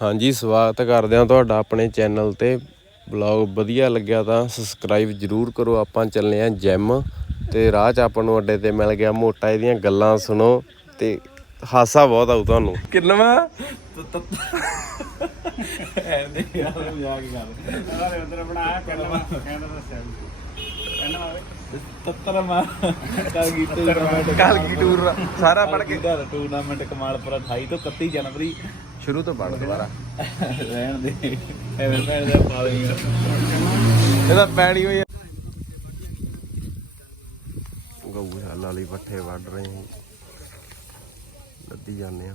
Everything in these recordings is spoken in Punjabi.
ਹਾਂਜੀ ਸਵਾਗਤ ਕਰਦੇ ਹਾਂ ਤੁਹਾਡਾ ਆਪਣੇ ਚੈਨਲ ਤੇ। ਬਲੌਗ ਵਧੀਆ ਲੱਗਿਆ ਤਾਂ ਸਬਸਕ੍ਰਾਈਬ ਜਰੂਰ ਕਰੋ। ਆਪਾਂ ਚੱਲੇ ਆਂ ਜਿਮ ਤੇ ਰਾਹ 'ਚ ਆਪਾਂ ਨੂੰ ਅੱਡੇ ਤੇ ਮਿਲ ਗਿਆ ਮੋਟਾ ਇਹਦੀਆਂ ਗੱਲਾਂ ਸੁਣੋ ਤੇ ਹਾਸਾ ਬਹੁਤ ਆਊ ਤੁਹਾਨੂੰ। ਕਿੰਨਵਾ ਐਨੇ ਯਾਰ ਮਜ਼ਾਕ ਕਰ ਆਰੇ ਉਧਰ ਬਣਾਇਆ ਕਹਿੰਦਾ ਕਹਿੰਦਾ ਦੱਸਿਆ ਕਹਿੰਦਾ ਤੱਤਰ ਮਾ ਕੱਲ ਕੀ। ਟੂਰਨਾਮੈਂਟ ਕੱਲ ਕੀ ਟੂਰ ਸਾਰਾ ਪੜ ਕੇ ਟੂਰਨਾਮੈਂਟ ਕਮਾਲਪੁਰ 28 ਤੋਂ 31 ਜਨਵਰੀ। ਸ਼ੁਰੂ ਤੋਂ ਪੜ ਦੁਬਾਰਾ। ਰਹਿਣ ਦੇ। ਐਵੇਂ ਭੈਣ ਦਾ ਪਾਲਿੰਗ ਇਹਦਾ ਪੈਣੀ ਹੋਈ ਗਊਸ਼ਾਲਾ ਵਾਲੀ ਪੱਠੇ ਵੱਢ ਰਹੇ ਹਾਂ। ਲੱਦੀ ਜਾਂਦੇ ਆ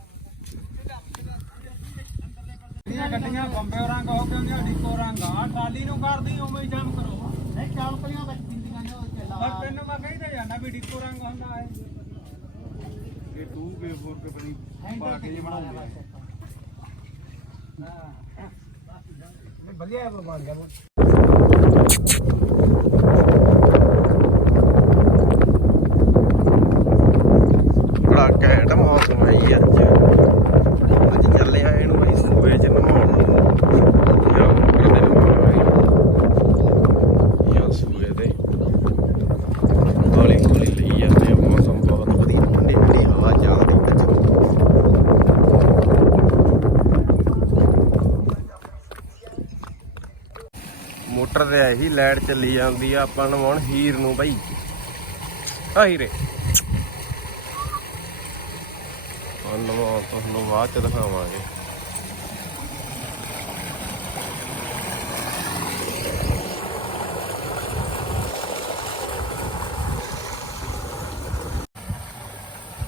ਦੀਆਂ ਗੱਡੀਆਂ ਬੰਬੇ ਰੰਗ ਹੋ ਕੇ ਆਉਂਦੀਆਂ ਢਿੱਕੋ ਰੰਗ ਆ। ਟਾਲੀ ਨੂੰ ਕਰਦੀ ਉਵੇਂ ਹੀ ਜਾਮ ਕਰੋ। ਨਹੀਂ ਚੱਲ ਪਈਆਂ ਵਿੱਚ ਪਿੰਦੀਆਂ ਉਹ ਚੱਲਾ ਪਰ ਤੈਨੂੰ ਮੈਂ ਕਹਿੰਦਾ ਜਾਂਦਾ ਵੀ ਢਿੱਕੋ ਰੰਗ ਹੁੰਦਾ ਹੈ ਇਹ 2 ਕੇ 4 ਕੇ ਬਣੀ ਪਾ ਕੇ ਜੇ ਬਣਾਉਂਦੇ ਆ। ਹਾਂ। ਵਧੀਆ ਬਣ ਗਿਆ ਬੜਾ ਘੈਂਟ ਮੌਸਮ ਹੈ ਜੀ ਅੱਜ ਅੱਜ ਚੱਲੇ ਆ ਇਹਨੂੰ ਬਈ ਸੂਏ ਚ ਨਹਾਉਣ ਯਾ ਕਰਦੇ ਨਹਾਉਣ ਯਾ ਸੂਏ ਤੇ ਹੌਲੀ ਹੌਲੀ ਲਈ ਜਾਂਦੇ ਆ ਮੌਸਮ ਬਹੁਤ ਵਧੀਆ ਠੰਡੀ ਠੰਡੀ ਹਵਾ ਚੱਲਦੀ ਵਿੱਚ ਮੋਟਰ ਤੇ ਆਹੀ ਲਾਈਟ ਚੱਲੀ ਜਾਂਦੀ ਆ ਆਪਾਂ ਨਵਾਉਣ ਹੀਰ ਨੂੰ ਬਈ। ਆ ਹੀਰੇ। ਧੰਨਵਾਦ ਤੁਹਾਨੂੰ ਬਾਅਦ ਚ ਦਿਖਾਵਾਂਗੇ।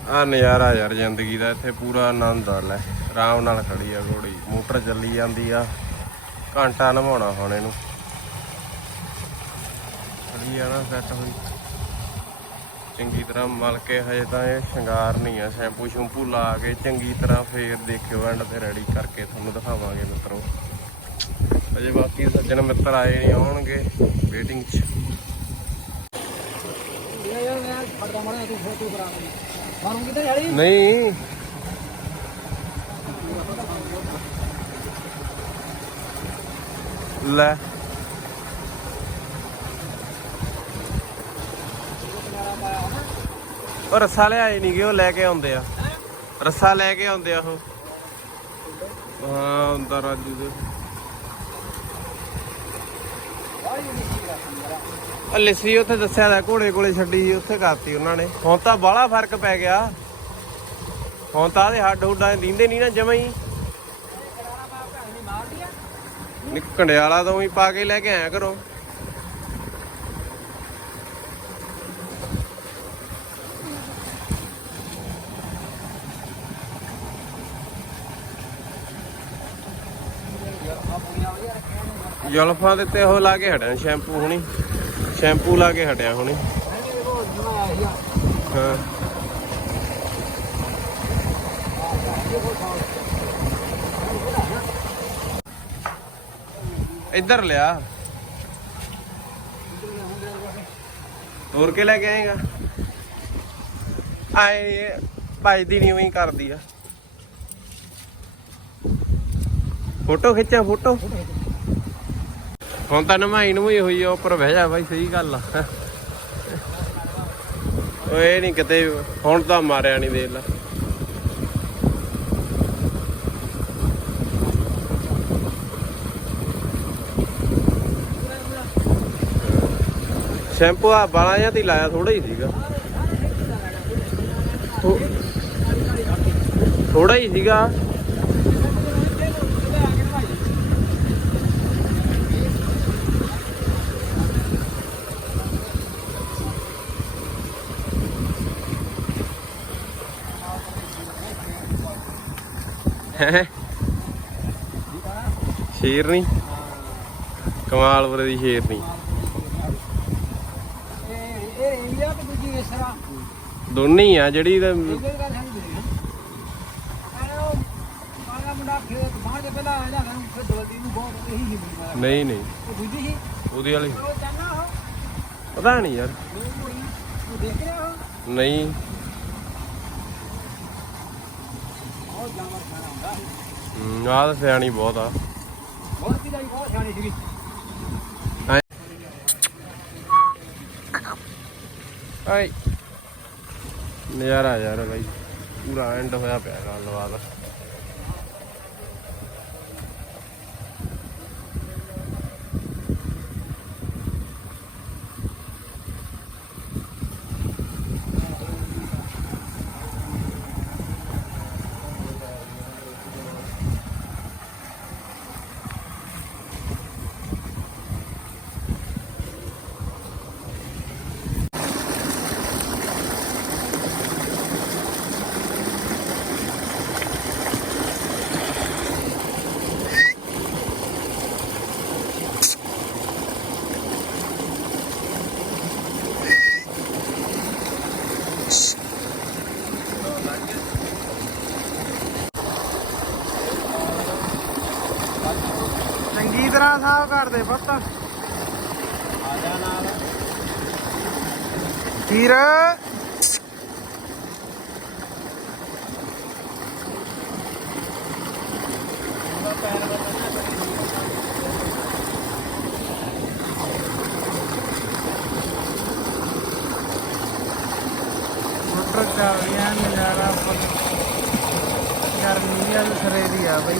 ਆ ਨਜ਼ਾਰਾ ਯਾਰ ਜ਼ਿੰਦਗੀ ਦਾ ਇੱਥੇ ਪੂਰਾ ਆਨੰਦ ਆ ਲੈ। ਆਰਾਮ ਨਾਲ ਖੜੀ ਆ ਘੋੜੀ। ਮੋਟਰ ਚੱਲੀ ਜਾਂਦੀ ਆ। ਘੰਟਾ ਨਵਾਉਣਾ ਹੁਣ ਇਹਨੂੰ। ਖੜੀ ਆ ਸੈੱਟ ਹੋਈ। ਚੰਗੀ ਤਰ੍ਹਾਂ ਮਲ ਕੇ ਹਜੇ ਤਾਂ ਇਹ ਸ਼ਿੰਗਾਰ ਨਹੀਂ ਆ, ਸ਼ੈਂਪੂ ਸ਼ੈਂਪੂ ਲਾ ਕੇ ਚੰਗੀ ਤਰ੍ਹਾਂ ਫੇਰ ਦੇਖਿਓ ਐਂਡ ਤੇ ਰੈਡੀ ਕਰਕੇ ਤੁਹਾਨੂੰ ਦਿਖਾਵਾਂਗੇ ਮਿੱਤਰੋ। ਅਜੇ ਬਾਕੀ ਸੱਜਣ ਮਿੱਤਰ ਆਏ ਨਹੀਂ ਆਉਣਗੇ ਵੇਟਿੰਗ 'ਚ। ਨਹੀਂ। ਲੈ। ਉਹ ਰੱਸਾ ਲਿਆਏ ਨਹੀਂ ਗਏ ਉਹ ਲੈ ਕੇ ਆਉਂਦੇ ਆ। ਰੱਸਾ ਲੈ ਕੇ ਆਉਂਦੇ ਆ ਉਹ। ਹਾਂ, ਹੁੰਦਾ ਰਾਜੂ ਦੇ। ਆ ਲਿਸੀ ਉੱਥੇ ਦੱਸਿਆ ਦਾ, ਘੋੜੇ ਕੋਲੇ ਛੱਡੀ, ਉੱਥੇ ਕਰਤੀ ਉਹਨਾਂ ਨੇ। ਹੁਣ ਤਾਂ ਬਾਹਲਾ ਫ਼ਰਕ ਪੈ ਗਿਆ। ਹੁਣ ਤਾਂ ਦੇ ਹੱਡ ਹੁੱਡਾਂ ਦਿੰਦੇ ਨਹੀਂ ਨਾ ਜਮਾਂ ਹੀ। ਨਿਕੰਡੇ ਵਾਲਾ ਤਾਂ ਪਾ ਕੇ ਲੈ ਕੇ ਆਇਆ ਕਰੋ। ਜਲਫਾਂ ਦੇ ਤੇ ਉਹ ਲਾ ਕੇ ਹਟਿਆ, ਸ਼ੈਂਪੂ ਹੁਣੀ। ਸ਼ੈਂਪੂ ਲਾ ਕੇ ਹਟਿਆ ਹੁਣੀ। ਹਾਂ। ਇੱਧਰ ਲਿਆ। ਤੋਰ ਕੇ ਲੈ ਕੇ ਆਏਗਾ? ਆਏ, ਭਜਦੀ ਨਹੀਂ ਉਹੀ ਕਰਦੀ ਆ। ਫੋਟੋ ਖਿੱਚਾਂ, ਫੋਟੋ। ਹੁਣ ਤਾਂ ਨਮਾਈ ਨਮੂਈ ਹੋਈ ਆ, ਉੱਪਰ ਬਹਿ ਜਾ ਬਾਈ, ਸਹੀ ਗੱਲ ਆ। ਓਏ ਨਹੀਂ ਕਿਤੇ, ਹੁਣ ਤਾਂ ਮਾਰਿਆ ਨਹੀਂ ਦੇਖ ਲਾ। ਸ਼ੈਂਪੂ ਆ ਬਾਲਾਂ ਜਾਂ ਤੇ ਲਾਇਆ ਥੋੜਾ ਹੀ ਸੀਗਾ। ਥੋੜਾ ਹੀ ਸੀਗਾ। ਹੈ। ਸ਼ੇਰਨੀ ਕਮਾਲਪੁਰੇ ਦੀ ਸ਼ੇਰਨੀ ਇਹ ਇਹ ਇੰਡੀਆ ਤੇ ਦੂਜੀ ਇਸ ਦੋਨੇ ਹੀ ਆ, ਜਿਹੜੀ ਤਾਂ ਨਹੀਂ ਨਹੀਂ। ਉਹਦੀ ਵਾਲੀ। ਪਤਾ ਨਹੀਂ ਯਾਰ। ਨਹੀਂ। ਹਮ, ਆਹ ਤਾਂ ਸਿਆਣੀ ਬਹੁਤ ਆ। ਬਹੁਤ ਕੀ ਜਾਈ ਬਹੁਤ ਸਿਆਣੀ ਸੀਗੀ ਆਈ ਨਜ਼ਾਰਾ ਯਾਰ ਬਾਈ ਪੂਰਾ ਐਂਡ ਹੋਇਆ ਪਿਆ ਗੱਲਬਾਤ ਚੰਗੀ ਕਰ ਦੇ ਪੁੱਤ ਆ ਜਾ ਨਾਲ। ਵੀਰ ਮੋਟਰ ਚੱਲ ਰਿਹਾ ਨਜ਼ਾਰਾ ਫੁੱਲ ਗਰਮੀ ਆ ਸਰੇ ਦੀ ਆ ਬਈ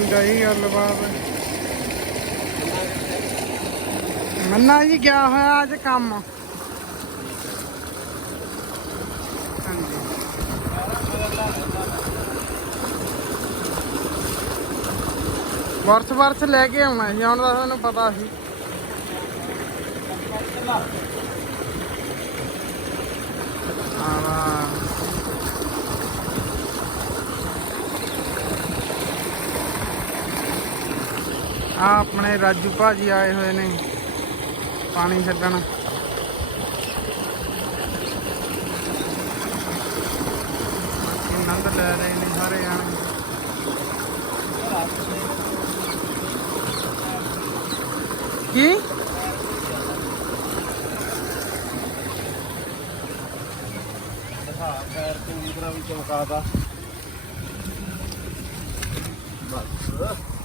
ਤਰ੍ਹਾਂ ਹੀ ਗੱਲਬਾਤ ਮੰਨਾ ਜੀ, ਗਿਆ ਹੋਇਆ ਅੱਜ ਕੰਮ। ਵਰਸ ਵਰਸ ਲੈ ਕੇ ਆਉਣਾ ਸੀ ਹੁਣ ਦਾ ਤੁਹਾਨੂੰ ਪਤਾ ਸੀ। ਆਵਾ ਆ ਆਪਣੇ ਰਾਜੂ ਭਾਜੀ ਆਏ ਹੋਏ ਨੇ। ਪਾਣੀ ਛੱਡਣ। ਕੀ ਆਨੰਦ ਲੈ ਰਹੇ ਨੇ ਸਾਰੇ ਜਾਣੇ। ਕੀ? ਹਾਂ ਪੈਰ ਚੰਗੀ ਤਰ੍ਹਾਂ ਵੀ ਚਮਕਾਦਾ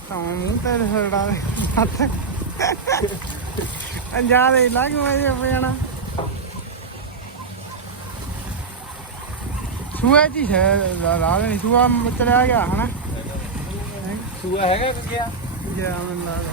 ਤਾਂ ਮੂੰਹ ਤੇ ਦੇ ਹੱਥ। ਅੰਜਾ ਦੇ ਲੱਗ ਮੈਂ ਪੈ ਜਾਣਾ। ਸੂਏ ਜੀ ਹੈ ਲਾ ਲੈਣੀ ਸੂਆ ਚਲਿਆ ਗਿਆ ਹਨਾ? ਸੂਆ ਹੈਗਾ ਕਿ ਗਿਆ? ਜਾ ਮੈਨੂੰ ਲੱਗਦਾ।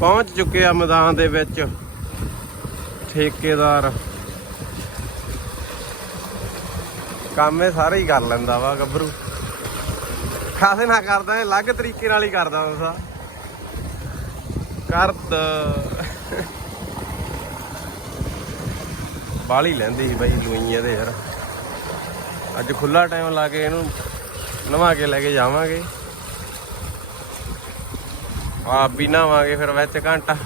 ਪਹੁੰਚ ਚੁੱਕੇ ਆ ਮੈਦਾਨ ਦੇ ਵਿੱਚ। ਠੇਕੇਦਾਰ। ਕੰਮ ਇਹ ਸਾਰੇ ਹੀ ਕਰ ਲੈਂਦਾ ਵਾ ਗੱਭਰੂ। ਖਾਸੇ ਨਾ ਕਰਦਾ ਇਹ, ਅਲੱਗ ਤਰੀਕੇ ਨਾਲ ਹੀ ਕਰਦਾ ਹੁੰਦਾ ਕਰਦ ਬਾਲੀ ਲੈਂਦੀ ਸੀ ਬਾਈ ਲੂਈਆਂ ਦੇ ਯਾਰ। ਅੱਜ ਖੁੱਲਾ ਟਾਈਮ ਲਾ ਕੇ ਇਹਨੂੰ ਨਵਾ ਕੇ ਲੈ ਕੇ ਜਾਵਾਂਗੇ। ਆਪ ਵੀ ਨਹਾਵਾਂਗੇ ਫਿਰ ਵਿੱਚ ਘੰਟਾ।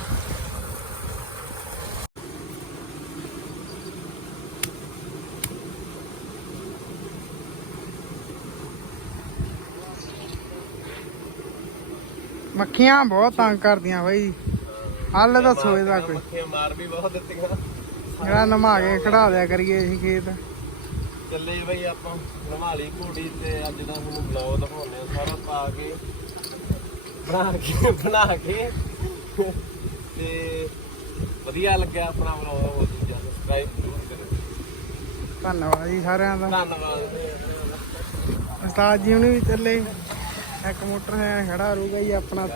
ਮੱਖੀਆਂ ਬਹੁਤ ਤੰਗ ਕਰਦੀਆਂ ਬਾਈ। ਹੱਲ ਦੱਸੋ ਇਹਦਾ ਕੋਈ। ਮੱਖੀਆਂ ਮਾਰ ਵੀ ਬਹੁਤ ਦਿੱਤੀਆਂ। ਜਿਹੜਾ ਨਮਾ ਕੇ ਖੜਾ ਦਿਆ ਕਰੀਏ ਅਸੀਂ ਖੇਤ। ਚੱਲੇ ਬਈ ਆਪਾਂ ਨਵਾ ਲਈ ਘੋੜੀ ਤੇ ਅੱਜ ਦਾ ਤੁਹਾਨੂੰ ਬਲੌਗ ਦਿਖਾਉਂਦੇ ਆ ਸਾਰਾ ਪਾ ਕੇ। ਬਣਾ ਕੇ ਬਣਾ ਕੇ। ਤੇ ਵਧੀਆ ਲੱਗਿਆ ਆਪਣਾ ਬਲੌਗ ਉਹ ਦੂਜਾ ਸਬਸਕ੍ਰਾਈਬ ਜ਼ਰੂਰ ਕਰੋ ਧੰਨਵਾਦ ਜੀ ਸਾਰਿਆਂ ਦਾ। ਧੰਨਵਾਦ। ਉਸਤਾਦ ਜੀ ਉਹਨੇ ਵੀ ਚੱਲੇ। ਇੱਕ ਮੋਟਰ ਹੈ ਖੜਾ ਰਹੂਗਾ ਜੀ ਆਪਣਾ।